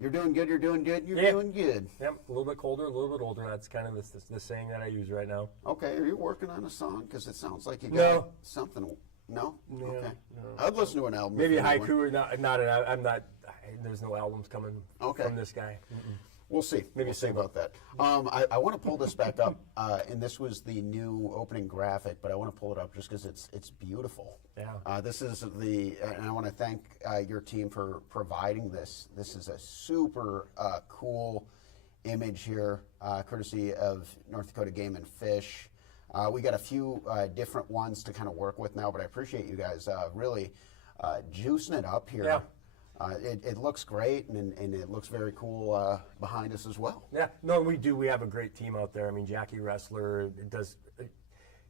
You're doing good, you're doing good, you're doing good. Yep, a little bit colder, a little bit older. That's kind of the saying that I use right now. Okay, are you working on a song? Because it sounds like you got something. No? No, Okay. no. I'd listen to an album. Maybe a haiku or not I'm not, there's no albums coming from this guy. We'll see. Maybe we'll see about that. I want to pull this back up, and this was the new opening graphic, but I want to pull it up just because it's beautiful. Yeah. This is and I want to thank your team for providing this. This is a super cool image here, courtesy of North Dakota Game and Fish. We got a few different ones to kind of work with now, but I appreciate you guys really juicing it up here. Yeah. It looks great, and it looks very cool behind us as well. Yeah, no, we do. We have a great team out there. I mean, Jackie Wrestler does.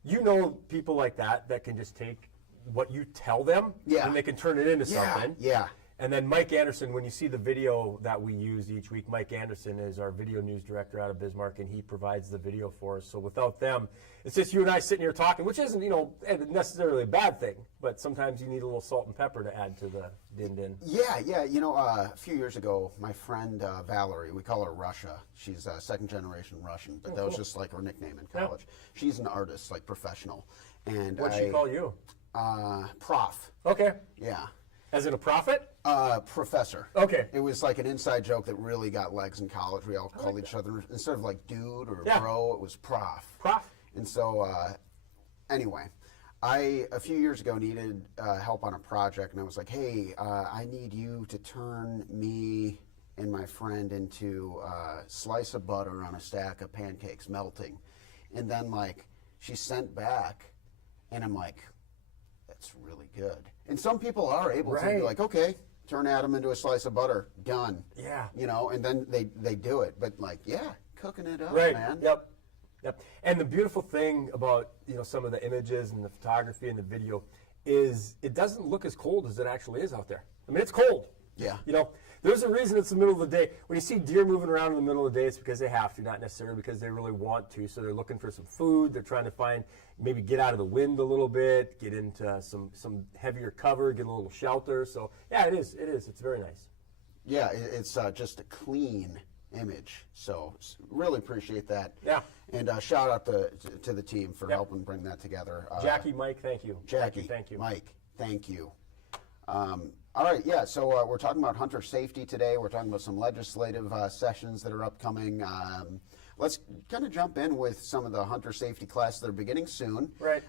You know, people like that can just take what you tell them, and they can turn it into something. Yeah. And then Mike Anderson, when you see the video that we use each week, Mike Anderson is our video news director out of Bismarck, and he provides the video for us. So without them, it's just you and I sitting here talking, which isn't, necessarily a bad thing, but sometimes you need a little salt and pepper to add to the din-din. Yeah. A few years ago, my friend Valerie, we call her Russia. She's second-generation Russian, but that was just like her nickname in college. Yeah. She's an artist, like professional. And What'd she call you? Prof. Okay. Yeah. As in a prophet? Professor. Okay. It was like an inside joke that really got legs in college. We all called each other, instead of like dude or bro, it was prof. Prof. And so, anyway, I, a few years ago, needed help on a project, and I was like, hey, I need you to turn me and my friend into a slice of butter on a stack of pancakes melting. And then, like, she sent back, and I'm like, that's really good. And some people are able to be like, okay, turn Adam into a slice of butter, done. Yeah. And then they do it. But like, cooking it up, man. Yep. And the beautiful thing about, some of the images and the photography and the video is it doesn't look as cold as it actually is out there. I mean, it's cold. Yeah. There's a reason it's the middle of the day. When you see deer moving around in the middle of the day, it's because they have to, not necessarily because they really want to. So they're looking for some food. They're trying to maybe get out of the wind a little bit, get into some heavier cover, get a little shelter. So, yeah, it is. It's very nice. Yeah, it's just a clean image. So really appreciate that. Yeah. And shout out to the team for helping bring that together. Jackie, Mike, thank you. Jackie, thank you. Mike, thank you. All right, so we're talking about hunter safety today. We're talking about some legislative sessions that are upcoming. Let's kind of jump in with some of the hunter safety classes that are beginning soon. Right.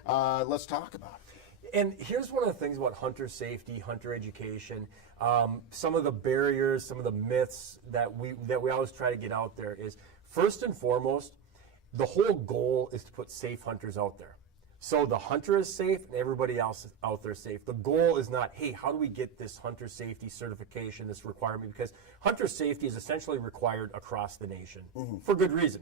Let's talk about it. And here's one of the things about hunter safety, hunter education, some of the barriers, some of the myths that we always try to get out there is, first and foremost, the whole goal is to put safe hunters out there. So the hunter is safe and everybody else out there is safe. The goal is not, hey, how do we get this hunter safety certification, this requirement? Because hunter safety is essentially required across the nation for good reason.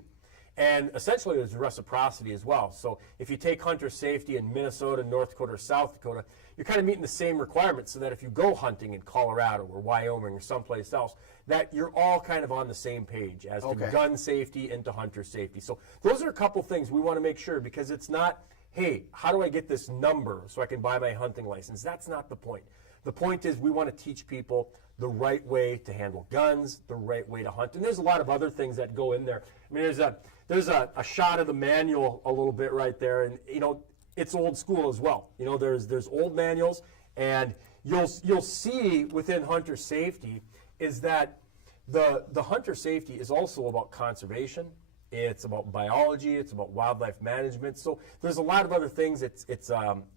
And essentially there's reciprocity as well. So if you take hunter safety in Minnesota, North Dakota, or South Dakota, you're kind of meeting the same requirements so that if you go hunting in Colorado or Wyoming or someplace else, that you're all kind of on the same page as to gun safety and to hunter safety. So those are a couple things we want to make sure, because it's not, hey, how do I get this number so I can buy my hunting license? That's not the point. The point is we want to teach people the right way to handle guns, the right way to hunt. And there's a lot of other things that go in there. I mean, there's a shot of the manual a little bit right there, and it's old school as well. There's old manuals, and you'll see within hunter safety is that the hunter safety is also about conservation. It's about biology. It's about wildlife management. So there's a lot of other things. It's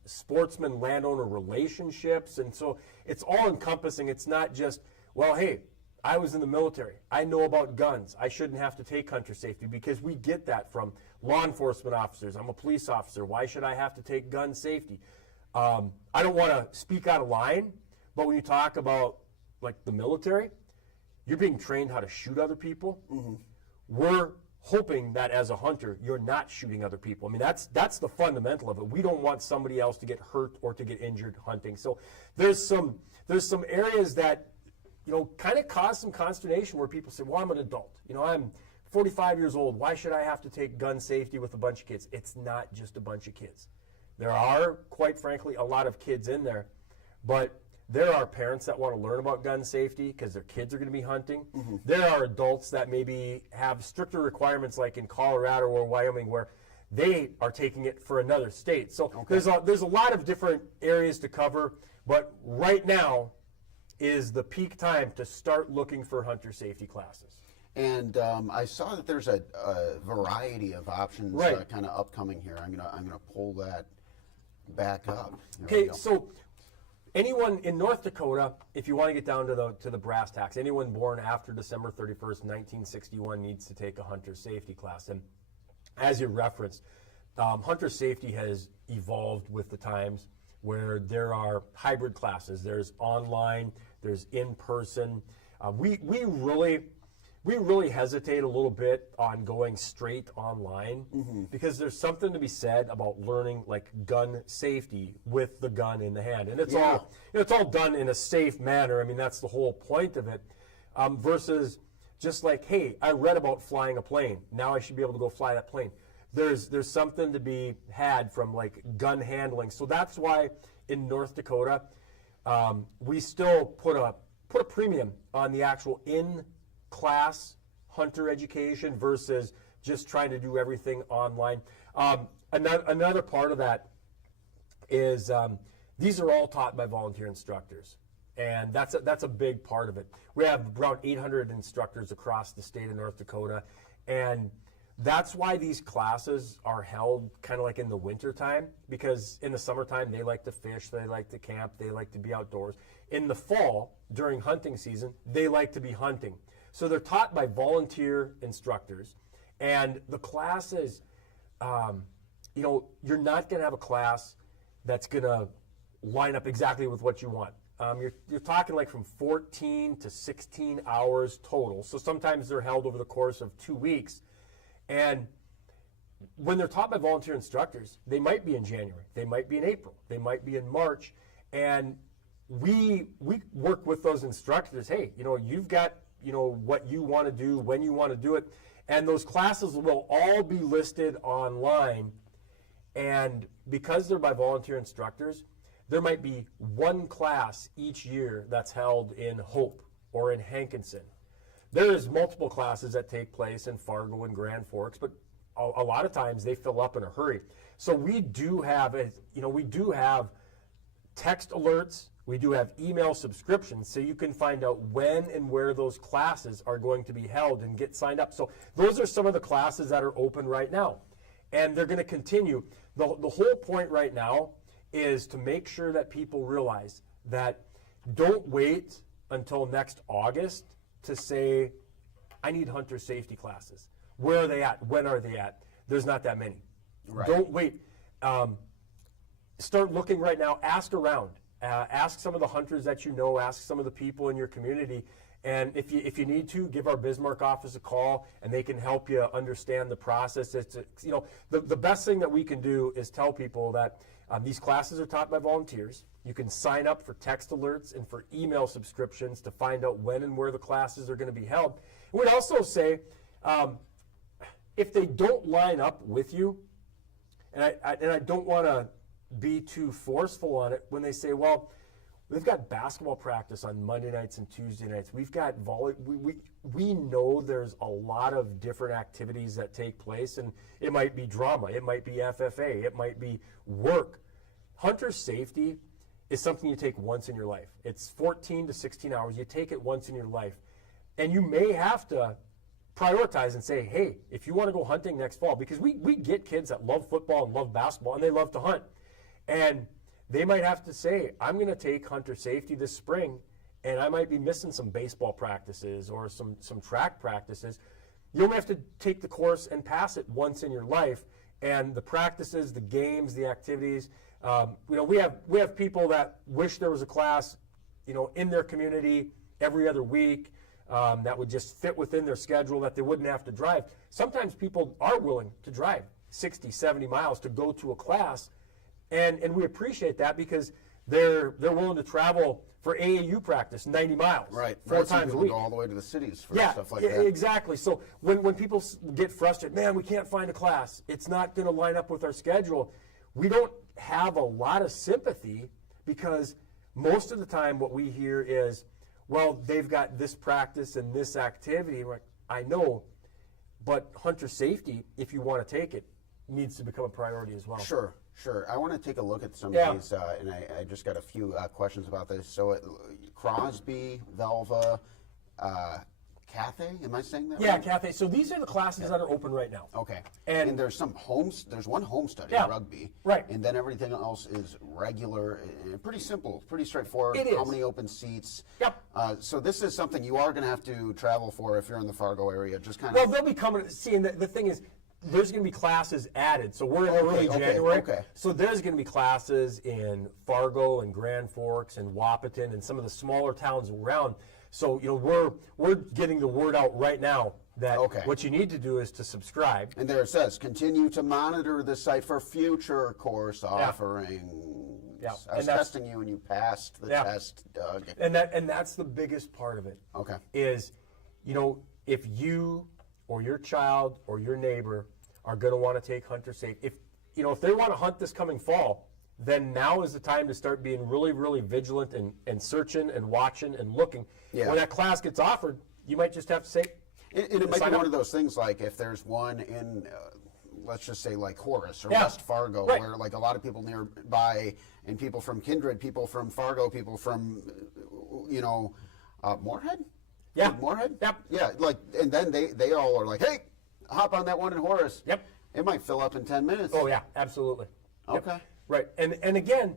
sportsman landowner relationships, and so it's all encompassing. It's not just, well, hey, I was in the military. I know about guns. I shouldn't have to take hunter safety, because we get that from law enforcement officers. I'm a police officer. Why should I have to take gun safety? I don't want to speak out of line, but when you talk about like the military, you're being trained how to shoot other people. We're hoping that as a hunter, you're not shooting other people. I mean, that's the fundamental of it. We don't want somebody else to get hurt or to get injured hunting. So there's some areas that kind of cause some consternation where people say, well, I'm an adult. I'm 45 years old. Why should I have to take gun safety with a bunch of kids? It's not just a bunch of kids. There are, quite frankly, a lot of kids in there, but there are parents that want to learn about gun safety because their kids are going to be hunting. There are adults that maybe have stricter requirements, like in Colorado or Wyoming, where they are taking it for another state. So there's a lot of different areas to cover, but right now is the peak time to start looking for hunter safety classes. And I saw that there's a variety of options kind of upcoming here. I'm gonna pull that back up. Okay, so anyone in North Dakota, if you want to get down to the brass tacks, anyone born after December 31st, 1961 needs to take a hunter safety class. And as you referenced, hunter safety has evolved with the times, where there are hybrid classes. There's online, there's in person. We really hesitate a little bit on going straight online because there's something to be said about learning like gun safety with the gun in the hand, and it's all it's all done in a safe manner. I mean, that's the whole point of it. Versus just like, hey, I read about flying a plane, now I should be able to go fly that plane. There's something to be had from like gun handling. So that's why in North Dakota we still put a premium on the actual in-class hunter education versus just trying to do everything online. Another part of that is these are all taught by volunteer instructors, and that's a big part of it. We have around 800 instructors across the state of North Dakota, and that's why these classes are held kind of like in the wintertime, because in the summertime they like to fish, they like to camp, they like to be outdoors. In the fall, during hunting season, they like to be hunting. So they're taught by volunteer instructors, and the classes, you're not going to have a class that's going to line up exactly with what you want. You're talking like from 14 to 16 hours total. So sometimes they're held over the course of 2 weeks. And when they're taught by volunteer instructors, they might be in January, they might be in April, they might be in March, and we work with those instructors. Hey, you've got what you want to do, when you want to do it, and those classes will all be listed online. And because they're by volunteer instructors, there might be one class each year that's held in Hope or in Hankinson. There's multiple classes that take place in Fargo and Grand Forks, but a lot of times they fill up in a hurry. So we do have text alerts, we do have email subscriptions, so you can find out when and where those classes are going to be held and get signed up. So those are some of the classes that are open right now, and they're going to continue. The whole point right now is to make sure that people realize that don't wait until next August to say, I need hunter safety classes. Where are they at? When are they at? There's not that many. Right. Don't wait. Start looking right now. Ask around. Ask some of the hunters that you know. Ask some of the people in your community. And if you need to, give our Bismarck office a call, and they can help you understand the process. The best thing that we can do is tell people that these classes are taught by volunteers. You can sign up for text alerts and for email subscriptions to find out when and where the classes are going to be held. We'd also say, if they don't line up with you, and I don't want to be too forceful on it, when they say, well, we've got basketball practice on Monday nights and Tuesday nights. We've got we know there's a lot of different activities that take place, and it might be drama, it might be FFA, it might be work. Hunter safety is something you take once in your life. It's 14 to 16 hours. You take it once in your life. And you may have to prioritize and say, hey, if you want to go hunting next fall, because we get kids that love football and love basketball and they love to hunt. And they might have to say, I'm going to take hunter safety this spring, and I might be missing some baseball practices or some track practices. You only have to take the course and pass it once in your life. And the practices, the games, the activities, we have people that wish there was a class, in their community every other week that would just fit within their schedule, that they wouldn't have to drive. Sometimes people are willing to drive 60, 70 miles to go to a class, and we appreciate that because they're willing to travel for AAU practice 90 miles, right? Four times a week. Go all the way to the cities for stuff like that. that. Exactly. So when people get frustrated, man, we can't find a class, it's not going to line up with our schedule. We don't have a lot of sympathy because most of the time what we hear is, well, they've got this practice and this activity. We're like, I know, but hunter safety, if you want to take it, needs to become a priority as well. Sure. I want to take a look at some Yeah. of these, and I just got a few questions about this. So, Crosby, Velva, Cathay, am I saying that Yeah, right? Cathay. So these are the classes that are open right now. Okay. And there's there's one home study, Yeah. rugby. Right. And then everything else is regular, pretty simple, pretty straightforward. It is. How many open seats? Yep. So this is something you are going to have to travel for if you're in the Fargo area. Just kind Well, of. they'll be coming. See, and the thing is, there's going to be classes added. So we're in early okay, January. okay. So there's going to be classes in Fargo and Grand Forks and Wahpeton and some of the smaller towns around. So we're getting the word out right now that Okay. what you need to do is to subscribe. And there it says, continue to monitor the site for future course offerings. Yeah. I was testing you and you passed the Yeah. test, Doug. And that's the biggest part of it. Okay. Is, if you or your child or your neighbor are going to want to take hunter safe, if they want to hunt this coming fall, then now is the time to start being really, really vigilant and searching and watching and looking. Yeah. When that class gets offered, you might just have to say, And it might sign be up. one of those things like if there's one in, let's just say like Horace or Yeah. West Fargo, Right. where like a lot of people nearby and people from Kindred, people from Fargo, people from, Moorhead? Yeah. Moorhead? Yep. Yeah, and then they all are like, hey, hop on that one in Horace. Yep. It might fill up in 10 minutes. oh yeah, absolutely. Yep. Okay. Right. And again,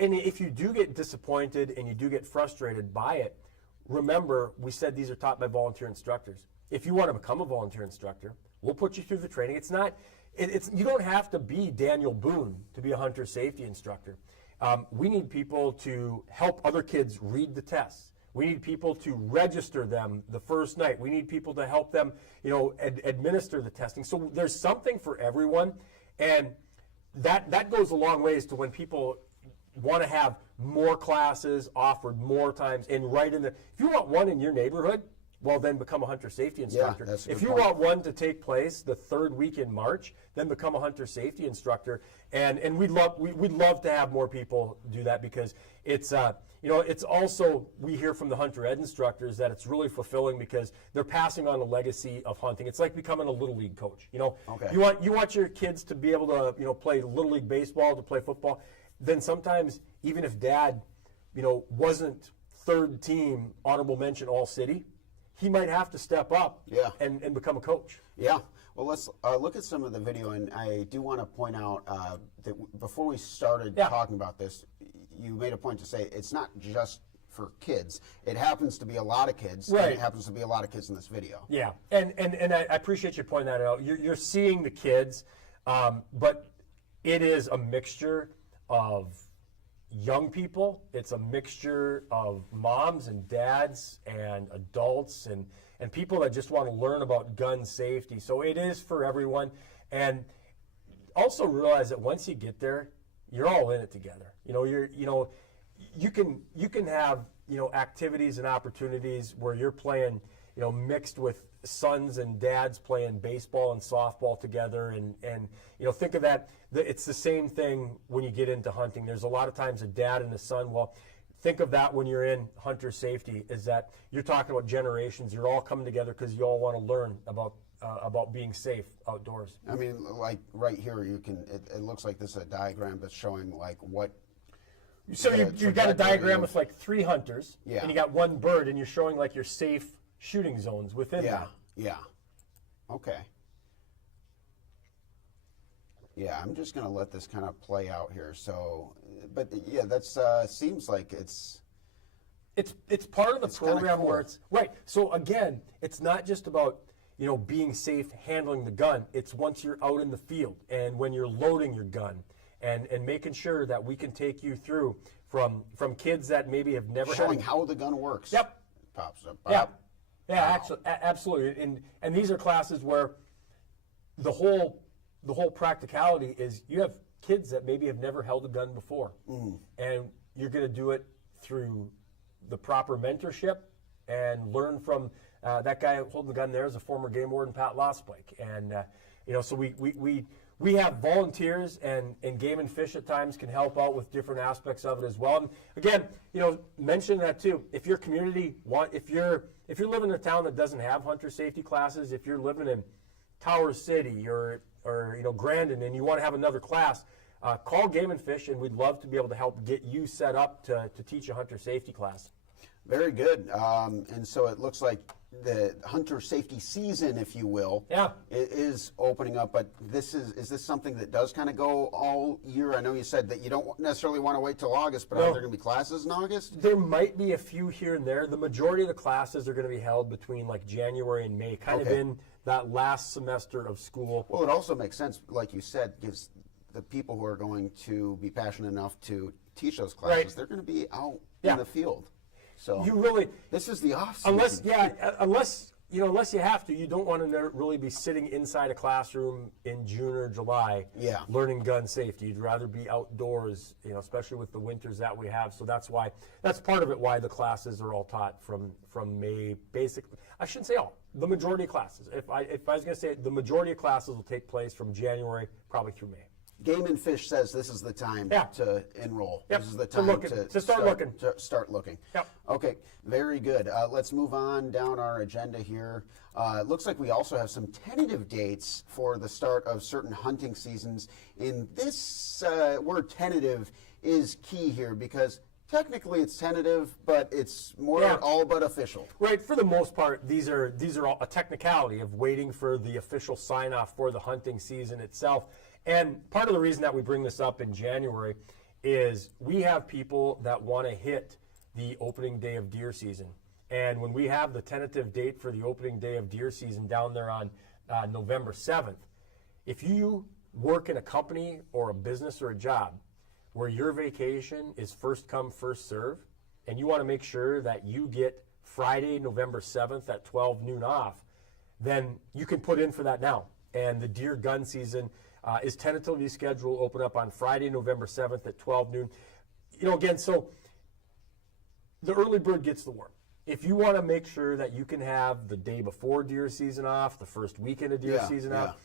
and if you do get disappointed and you do get frustrated by it, remember we said these are taught by volunteer instructors. If you want to become a volunteer instructor, we'll put you through the training. You don't have to be Daniel Boone to be a hunter safety instructor. We need people to help other kids read the tests. We need people to register them the first night. We need people to help them, administer the testing. So there's something for everyone, and that goes a long ways to when people want to have more classes offered more times and if you want one in your neighborhood, well, then become a hunter safety instructor. that's a if good you point. want one to take place the third week in March, then become a hunter safety instructor. And we'd love to have more people do that because it's it's also, we hear from the hunter ed instructors that it's really fulfilling because they're passing on a legacy of hunting. It's like becoming a little league coach. Okay. You want your kids to be able to play little league baseball, to play football. Then sometimes even if dad wasn't third team honorable mention all city, he might have to step up and become a coach. Yeah. Well, let's look at some of the video, and I do want to point out that before we started talking about this, you made a point to say it's not just for kids. It happens to be a lot of kids, Right. and it happens to be a lot of kids in this video. Yeah, and I appreciate you pointing that out. You're seeing the kids, but it is a mixture of young people. It's a mixture of moms and dads and adults and people that just want to learn about gun safety. So it is for everyone. And also realize that once you get there, you're all in it together. You can have activities and opportunities where you're playing mixed with sons and dads playing baseball and softball together, and think of that. It's the same thing when you get into hunting. There's a lot of times a dad and a son. Well, think of that when you're in hunter safety, is that you're talking about generations. You're all coming together because you all want to learn about being safe outdoors. I mean, like right here, it looks like this is a diagram that's showing like what. So you've got a diagram with like 3 hunters, Yeah. and you got 1 bird, and you're showing like your safe shooting zones within Yeah. that. Yeah. Okay. Yeah, I'm just going to let this kind of play out here. So, but yeah, that's seems like it's part of the kinda program cool. where it's right. So again, it's not just about being safe handling the gun. It's once you're out in the field and when you're loading your gun and making sure that we can take you through from kids that maybe have never showing had. how the gun works. Yep. Pops up. Yeah. Pop. Yeah, actually, absolutely. And these are classes where the whole practicality is you have kids that maybe have never held a gun before, and you're going to do it through the proper mentorship and learn from that guy holding the gun there is a former game warden, Pat Lospike, and so we we have volunteers and Game and Fish at times can help out with different aspects of it as well. And again, mention that too. If your community if you're living in a town that doesn't have hunter safety classes, if you're living in Tower City or Grandin and you want to have another class, call Game and Fish, and we'd love to be able to help get you set up to teach a hunter safety class. Very good. And so it looks like the hunter safety season, if you will, is opening up. But is this something that does kind of go all year? I know you said that you don't necessarily want to wait till August, but are there going to be classes in August? There might be a few here and there. The majority of the classes are going to be held between like January and May, kind of in that last semester of school. Well, it also makes sense, like you said, gives the people who are going to be passionate enough to teach those classes, they're going to be out in the field. So this is the off season. Unless you have to, you don't want to really be sitting inside a classroom in June or July learning gun safety. You'd rather be outdoors, especially with the winters that we have. So that's part of it why the classes are all taught from May, basically. I shouldn't say all. The majority of classes. If I was going to say it, the majority of classes will take place from January probably through May. Game and Fish says this is the time to enroll. Yep. This is the time to start looking. To start looking. Yep. Okay, very good. Let's move on down our agenda here. It looks like we also have some tentative dates for the start of certain hunting seasons. And this word tentative is key here because technically it's tentative, but it's more all but official. Right, for the most part, these are all a technicality of waiting for the official sign-off for the hunting season itself. And part of the reason that we bring this up in January is we have people that want to hit the opening day of deer season. And when we have the tentative date for the opening day of deer season down there on November 7th, if you work in a company or a business or a job where your vacation is first come, first serve, and you want to make sure that you get Friday, November 7th at 12 noon off, then you can put in for that now. And the deer gun season is tentatively scheduled to open up on Friday, November 7th at 12 noon. Again, so the early bird gets the worm. If you want to make sure that you can have the day before deer season off, the first weekend of deer season off,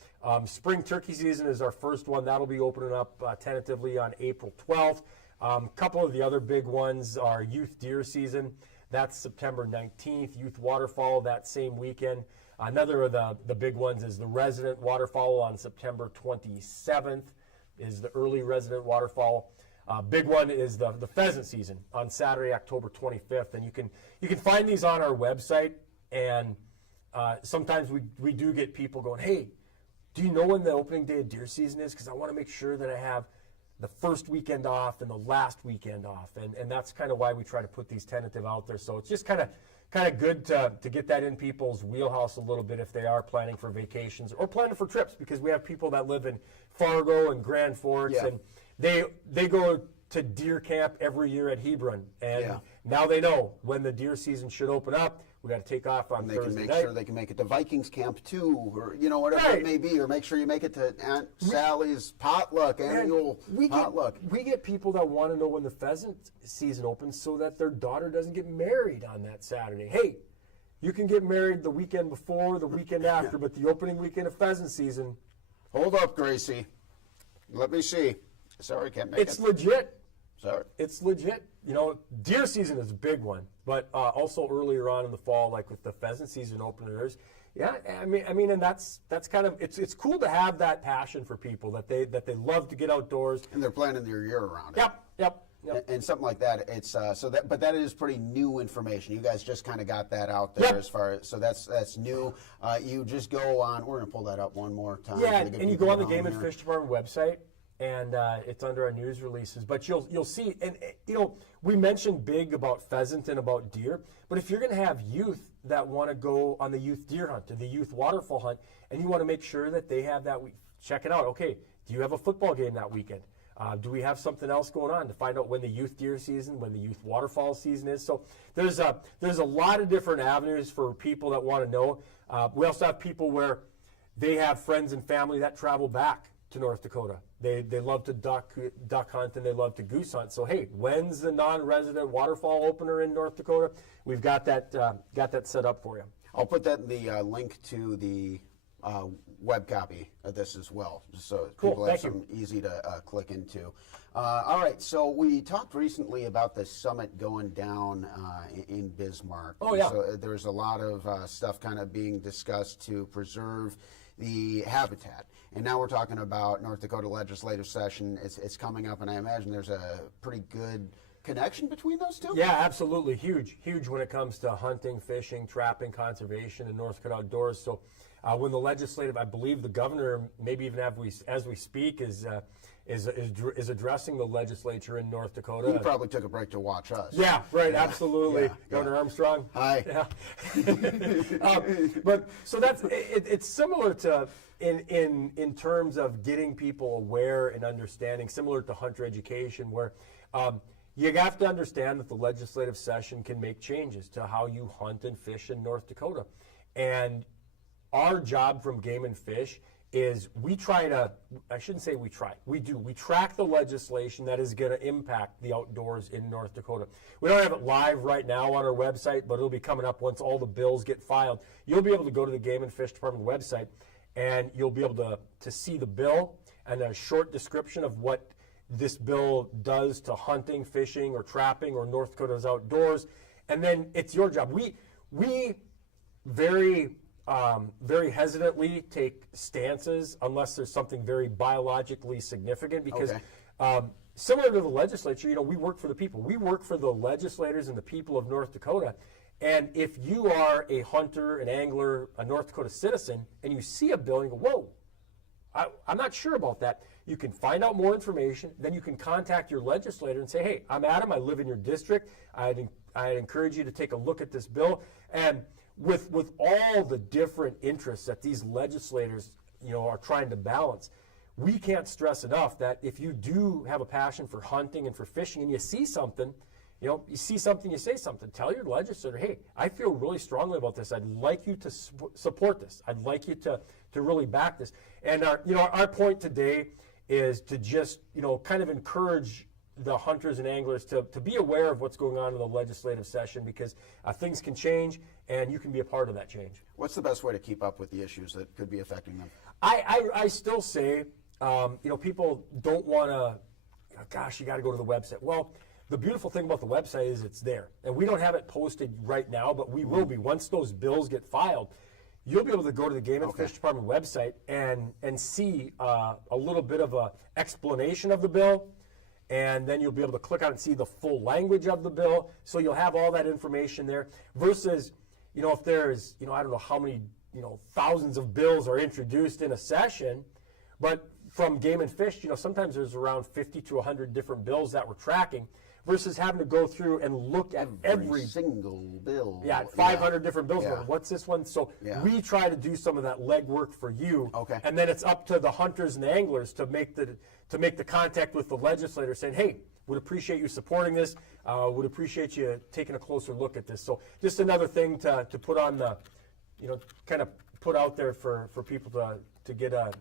spring turkey season is our first one. That'll be opening up tentatively on April 12th. A couple of the other big ones are youth deer season. That's September 19th. Youth waterfowl that same weekend. Another of the big ones is the resident waterfowl on September 27th is the early resident waterfowl. Big one is the pheasant season on Saturday, October 25th. And you can find these on our website. And sometimes we do get people going, hey, do you know when the opening day of deer season is? Because I want to make sure that I have the first weekend off and the last weekend off. And that's kind of why we try to put these tentative out there. So it's just kind of good to get that in people's wheelhouse a little bit if they are planning for vacations or planning for trips, because we have people that live in Fargo and Grand Forks and they go to deer camp every year at Hebron, and now they know when the deer season should open up. We got to take off on Thursday night. They can make sure they can make it to Vikings camp too, or whatever it may be, or make sure you make it to Aunt Sally's potluck, annual potluck. We get people that want to know when the pheasant season opens so that their daughter doesn't get married on that Saturday. Hey, you can get married the weekend before, the weekend after, but the opening weekend of pheasant season. Hold up, Gracie. Let me see. Sorry, can't make it. It's legit. Sorry. It's legit. Deer season is a big one, but also earlier on in the fall, like with the pheasant season openers. Yeah, I mean, and that's kind of it's cool to have that passion for people that they love to get outdoors and they're planning their year around it. Yep. And something like that. It's but that is pretty new information. You guys just kind of got that out there as far as that's new. You just go on. We're gonna pull that up one more time. Yeah, and you go on the Game and Fish Department website. And it's under our news releases, but you'll see, and we mentioned big about pheasant and about deer, but if you're going to have youth that want to go on the youth deer hunt or the youth waterfowl hunt, and you want to make sure that they have that, check it out. Okay, do you have a football game that weekend? Do we have something else going on to find out when the youth deer season, when the youth waterfowl season is? So there's a lot of different avenues for people that want to know. We also have people where they have friends and family that travel back to North Dakota. They love to duck hunt and they love to goose hunt. So hey, when's the non-resident waterfowl opener in North Dakota? We've got that set up for you. I'll put that in the link to the web copy of this as well, just so Cool, people have thank you. some easy to click into. All right, so we talked recently about the summit going down in Bismarck. Oh, yeah. So there's a lot of stuff kind of being discussed to preserve the habitat. And now we're talking about North Dakota Legislative session. It's coming up, and I imagine there's a pretty good connection between those two? Yeah, absolutely. Huge when it comes to hunting, fishing, trapping, conservation, and North Dakota outdoors. So when the legislative, I believe the governor, maybe even as we speak, is addressing the legislature in North Dakota. He probably took a break to watch us. Yeah, right, yeah, absolutely. Yeah, Governor Armstrong. Hi. Yeah. But so that's it's similar to in terms of getting people aware and understanding, similar to hunter education, where you have to understand that the legislative session can make changes to how you hunt and fish in North Dakota. And our job from Game and Fish is we track the legislation that is going to impact the outdoors in North Dakota. We don't have it live right now on our website, but it'll be coming up once all the bills get filed. You'll be able to go to the Game and Fish Department website, and you'll be able to see the bill and a short description of what this bill does to hunting, fishing, or trapping, or North Dakota's outdoors. And then it's your job. We very hesitantly take stances unless there's something very biologically significant, because similar to the legislature, we work for the people. We work for the legislators and the people of North Dakota. And if you are a hunter, an angler, a North Dakota citizen, and you see a bill and you go, whoa, I'm not sure about that, you can find out more information. Then you can contact your legislator and say, hey, I'm Adam, I live in your district. I'd encourage you to take a look at this bill. And with all the different interests that these legislators are trying to balance, we can't stress enough that if you do have a passion for hunting and for fishing, and you see something, you say something. Tell your legislator, hey, I feel really strongly about this. I'd like you to support this. I'd like you to really back this. And our point today is to just kind of encourage the hunters and anglers to be aware of what's going on in the legislative session, because things can change and you can be a part of that change. What's the best way to keep up with the issues that could be affecting them? I still say, people don't want to, gosh, you got to go to the website. Well, the beautiful thing about the website is it's there. And we don't have it posted right now, but we will be. Once those bills get filed, you'll be able to go to the Game and Fish Department website and see a little bit of an explanation of the bill. And then you'll be able to click on it and see the full language of the bill. So you'll have all that information there. Versus, if there's, I don't know how many, thousands of bills are introduced in a session, but from Game and Fish, sometimes there's around 50 to 100 different bills that we're tracking, versus having to go through and look at every single bill. Yeah, 500 different bills. Yeah. What's this one? So we try to do some of that legwork for you. Okay. And then it's up to the hunters and anglers to make the contact with the legislator, saying, hey, would appreciate you supporting this. Would appreciate you taking a closer look at this. So just another thing to put on the, kind of put out there for people to get a,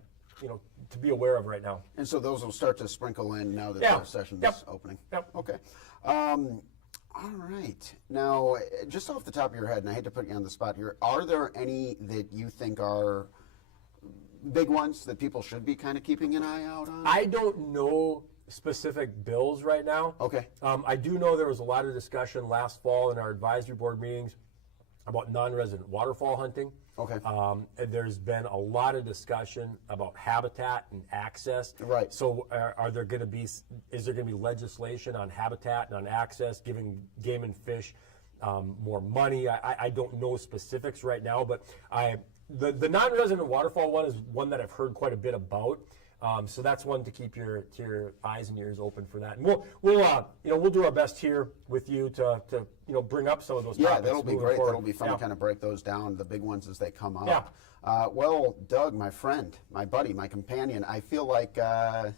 to be aware of right now. And so those will start to sprinkle in now that the session's opening. Yep. Okay. All right. Now, just off the top of your head, and I hate to put you on the spot here, are there any that you think are big ones that people should be kind of keeping an eye out on? I don't know specific bills right now. Okay. I do know there was a lot of discussion last fall in our advisory board meetings about non-resident waterfowl hunting. Okay. And there's been a lot of discussion about habitat and access. Right. So is there going to be legislation on habitat and on access, giving Game and Fish more money? I don't know specifics right now, but the non-resident waterfowl one is one that I've heard quite a bit about. So that's one to keep your eyes and ears open for that. And we'll do our best here with you to bring up some of those topics. Yeah, that'll be great. Forward. That'll be fun to kind of break those down, the big ones as they come up. Yeah. Well, Doug, my friend, my buddy, my companion, I feel like,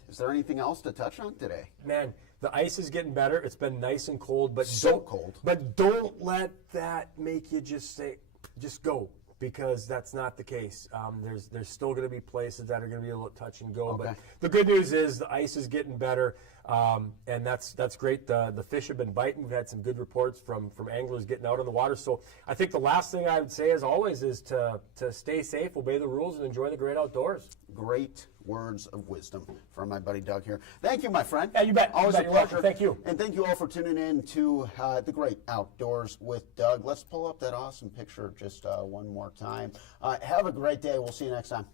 is there anything else to touch on today? Man, the ice is getting better. It's been nice and cold, but So cold. But don't let that make you just say, just go. because that's not the case. There's still going to be places that are going to be a little touch and go. Okay. But the good news is the ice is getting better, and that's great. The fish have been biting. We've had some good reports from anglers getting out on the water. So I think the last thing I would say, as always, is to stay safe, obey the rules, and enjoy the great outdoors. Great words of wisdom from my buddy Doug here. Thank you, my friend. Yeah, you bet. Always You a bet. You're welcome. pleasure. Thank you. And thank you all for tuning in to the Great Outdoors with Doug. Let's pull up that awesome picture just one more time. Have a great day. We'll see you next time.